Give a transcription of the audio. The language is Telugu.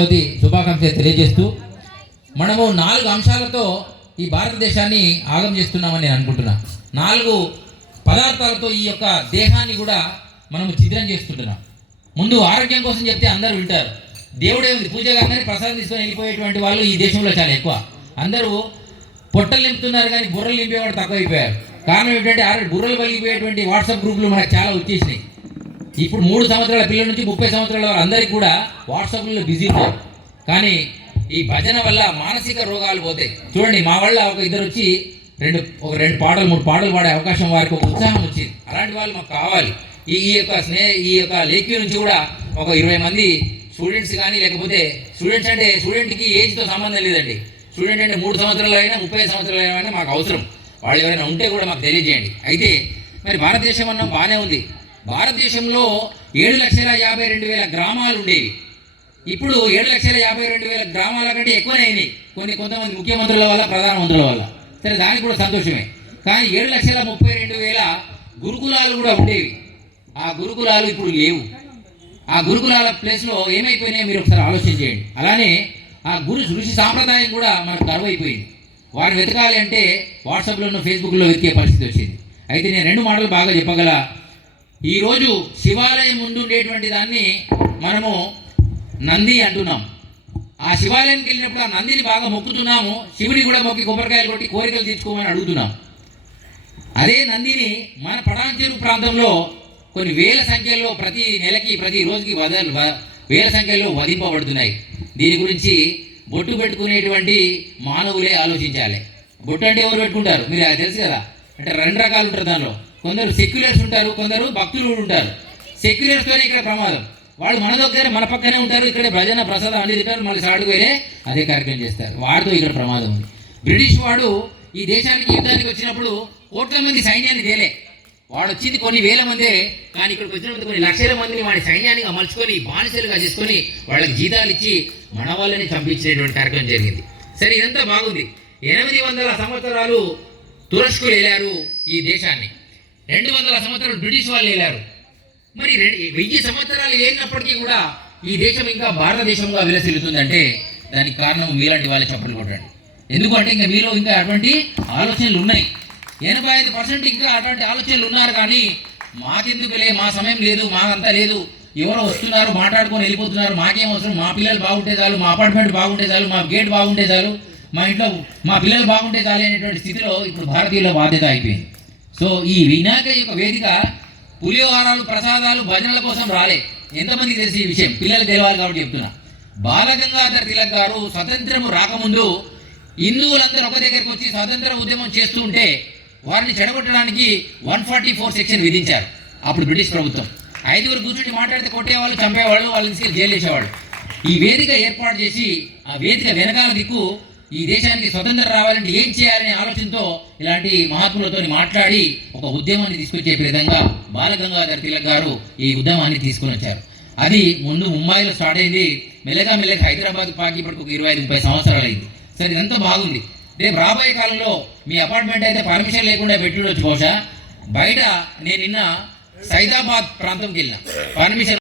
శుభాకాంక్షలు తెలియజేస్తూ మనము 4 అంశాలతో ఈ భారతదేశాన్ని ఆగం చేస్తున్నామని నేను అనుకుంటున్నా. 4 పదార్థాలతో ఈ యొక్క దేహాన్ని కూడా మనము ఛిద్రం చేస్తుంటున్నాం. ముందు ఆరోగ్యం కోసం చెప్తే అందరూ వింటారు. దేవుడే ఉంది, పూజ కాగానే ప్రసాదం తీసుకొని వెళ్ళిపోయేటువంటి వాళ్ళు ఈ దేశంలో చాలా ఎక్కువ. అందరూ పొట్టలు నింపుతున్నారు కానీ బుర్రలు నింపేవాడు తక్కువైపోయారు. కారణం ఏంటంటే బుర్రలు పగిలిపోయేటువంటి వాట్సాప్ గ్రూపులు మనకు చాలా వచ్చేసినాయి. ఇప్పుడు 3 సంవత్సరాల పిల్లల నుంచి 30 సంవత్సరాల వాళ్ళందరికీ కూడా వాట్సాప్లో బిజీ ఉన్నారు. కానీ ఈ భజన వల్ల మానసిక రోగాలు పోతాయి. చూడండి, మా వల్ల ఒక ఇద్దరు వచ్చి ఒక రెండు పాటలు 3 పాటలు పాడే అవకాశం వారికి ఒక ఉత్సాహం వచ్చింది. అలాంటి వాళ్ళు మాకు కావాలి. ఈ యొక్క లేఖ్యం నుంచి కూడా ఒక 20 మంది స్టూడెంట్స్ కానీ, లేకపోతే స్టూడెంట్స్ అంటే స్టూడెంట్కి ఏజ్తో సంబంధం లేదండి. స్టూడెంట్ అంటే 3 సంవత్సరాలు అయినా 30 సంవత్సరాలు అయినా మాకు అవసరం. వాళ్ళు ఎవరైనా ఉంటే కూడా మాకు తెలియజేయండి. అయితే మరి భారతదేశం అన్నాం బాగానే ఉంది. భారతదేశంలో 7,52,000 గ్రామాలు ఉండేవి. ఇప్పుడు 7,52,000 గ్రామాల కంటే ఎక్కువనే అయినాయి. కొంతమంది ముఖ్యమంత్రుల వల్ల, ప్రధానమంత్రుల వల్ల. సరే, దానికి కూడా సంతోషమే. కానీ 7,32,000 గురుకులాలు కూడా ఉండేవి. ఆ గురుకులాలు ఇప్పుడు లేవు. ఆ గురుకులాల ప్లేస్లో ఏమైపోయినాయో మీరు ఒకసారి ఆలోచన చేయండి. అలానే ఆ ఋషి సాంప్రదాయం కూడా మనకు కరువైపోయింది. వారిని వెతకాలి అంటే వాట్సాప్లోనూ ఫేస్బుక్లో వెతికే పరిస్థితి వచ్చింది. అయితే నేను 2 మాటలు బాగా చెప్పగల. ఈరోజు శివాలయం ముందు ఉండేటువంటి దాన్ని మనము నంది అంటున్నాం. ఆ శివాలయానికి వెళ్ళినప్పుడు ఆ నందిని బాగా మొక్కుతున్నాము. శివుని కూడా మొక్కి కొబ్బరికాయలు కొట్టి కోరికలు తీర్చుకోమని అడుగుతున్నాం. అదే నందిని మన పటాన్చెరు ప్రాంతంలో కొన్ని వేల సంఖ్యలో ప్రతి నెలకి, ప్రతి రోజుకి వేల సంఖ్యలో వధింపబడుతున్నాయి. దీని గురించి బొట్టు పెట్టుకునేటువంటి మానవులే ఆలోచించాలి. బొట్టు అంటే ఎవరు పెట్టుకుంటారు మీరు తెలుసు కదా. అంటే 2 రకాలు ఉంటారు దానిలో. కొందరు సెక్యులర్స్ ఉంటారు, కొందరు భక్తులు ఉంటారు. సెక్యులర్స్తోనే ఇక్కడ ప్రమాదం. వాళ్ళు మన దగ్గర మన పక్కనే ఉంటారు, ఇక్కడే భజన ప్రసాదం అన్ని తింటారు, మళ్ళీ సాడుకు వేరే అదే కార్యక్రమం చేస్తారు. వాడితో ఇక్కడ ప్రమాదం ఉంది. బ్రిటిష్ వాడు ఈ దేశానికి యుద్ధానికి వచ్చినప్పుడు కోట్ల మంది సైన్యాన్ని తేలే. వాడు వచ్చింది కొన్ని వేల మందే. కానీ ఇక్కడికి వచ్చినప్పుడు కొన్ని లక్షల మందిని వాడి సైన్యానికి అమర్చుకొని బానిసలుగా చేసుకొని వాళ్ళకి జీతాలు ఇచ్చి మన వాళ్ళని చంపించేటువంటి కార్యక్రమం జరిగింది. సరే, ఇదంతా బాగుంది. 800 సంవత్సరాలు తురస్కులు వెళ్ళారు ఈ దేశాన్ని. 200 సంవత్సరాలు బ్రిటిష్ వాళ్ళు వెళ్ళారు. మరి 1000 సంవత్సరాలు వెళ్ళినప్పటికీ కూడా ఈ దేశం ఇంకా భారతదేశంగా విలసిల్లుతుందంటే దానికి కారణం మీలాంటి వాళ్ళే చప్పట్లు కొట్టండి. ఎందుకంటే ఇంకా మీలో ఇంకా అటువంటి ఆలోచనలు ఉన్నాయి. 85% ఇంకా అటువంటి ఆలోచనలు ఉన్నారు. కానీ మాకెందుకులే, మా సమయం లేదు, మాకంతా లేదు, ఎవరో వస్తున్నారు మాట్లాడుకొని వెళ్ళిపోతున్నారు, మాకేం అవసరం, మా పిల్లలు బాగుంటే చాలు, మా అపార్ట్మెంట్ బాగుంటే చాలు, మా గేట్ బాగుంటే చాలు, మా ఇంట్లో మా పిల్లలు బాగుంటే చాలు అనేటువంటి స్థితిలో ఇప్పుడు భారతీయుల బాధ్యత అయిపోయింది. సో ఈ వినాయక యొక్క వేదిక పులిహోరాలు, ప్రసాదాలు, భజనల కోసం రాలే. ఎంతమందికి తెలిసి ఈ విషయం? పిల్లలు తెలవాలి కాబట్టి చెప్తున్నా. బాలగంగాధర్ తిలక్ గారు స్వతంత్రము రాకముందు హిందువులందరూ ఒక దగ్గరికి వచ్చి స్వతంత్ర ఉద్యమం చేస్తూ ఉంటే వారిని చెడగొట్టడానికి 144 సెక్షన్ విధించారు అప్పుడు బ్రిటిష్ ప్రభుత్వం. 5గురు కూర్చుని మాట్లాడితే కొట్టేవాళ్ళు, చంపేవాళ్ళు, వాళ్ళని తీసుకెళ్ళి జైలు వేసేవాళ్ళు. ఈ వేదిక ఏర్పాటు చేసి ఆ వేదిక వెనకాల దిక్కు ఈ దేశానికి స్వతంత్రం రావాలంటే ఏం చేయాలనే ఆలోచనతో ఇలాంటి మహాత్ములతో మాట్లాడి ఒక ఉద్యమాన్ని తీసుకొచ్చే విధంగా బాలగంగాధర్ తిలక్ గారు ఈ ఉద్యమాన్ని తీసుకొని వచ్చారు. అది ముందు ముంబైలో స్టార్ట్ అయింది. మెల్లగా హైదరాబాద్ పాకి ఇప్పటికి ఒక 25-30 సంవత్సరాలు అయింది. సరే, ఇదంతా బాగుంది. రేపు రాబోయే కాలంలో మీ అపార్ట్మెంట్ అయితే పర్మిషన్ లేకుండా పెట్టుండొచ్చు. బహుశా బయట నేను నిన్న సైదాబాద్ ప్రాంతంకి వెళ్ళిన పర్మిషన్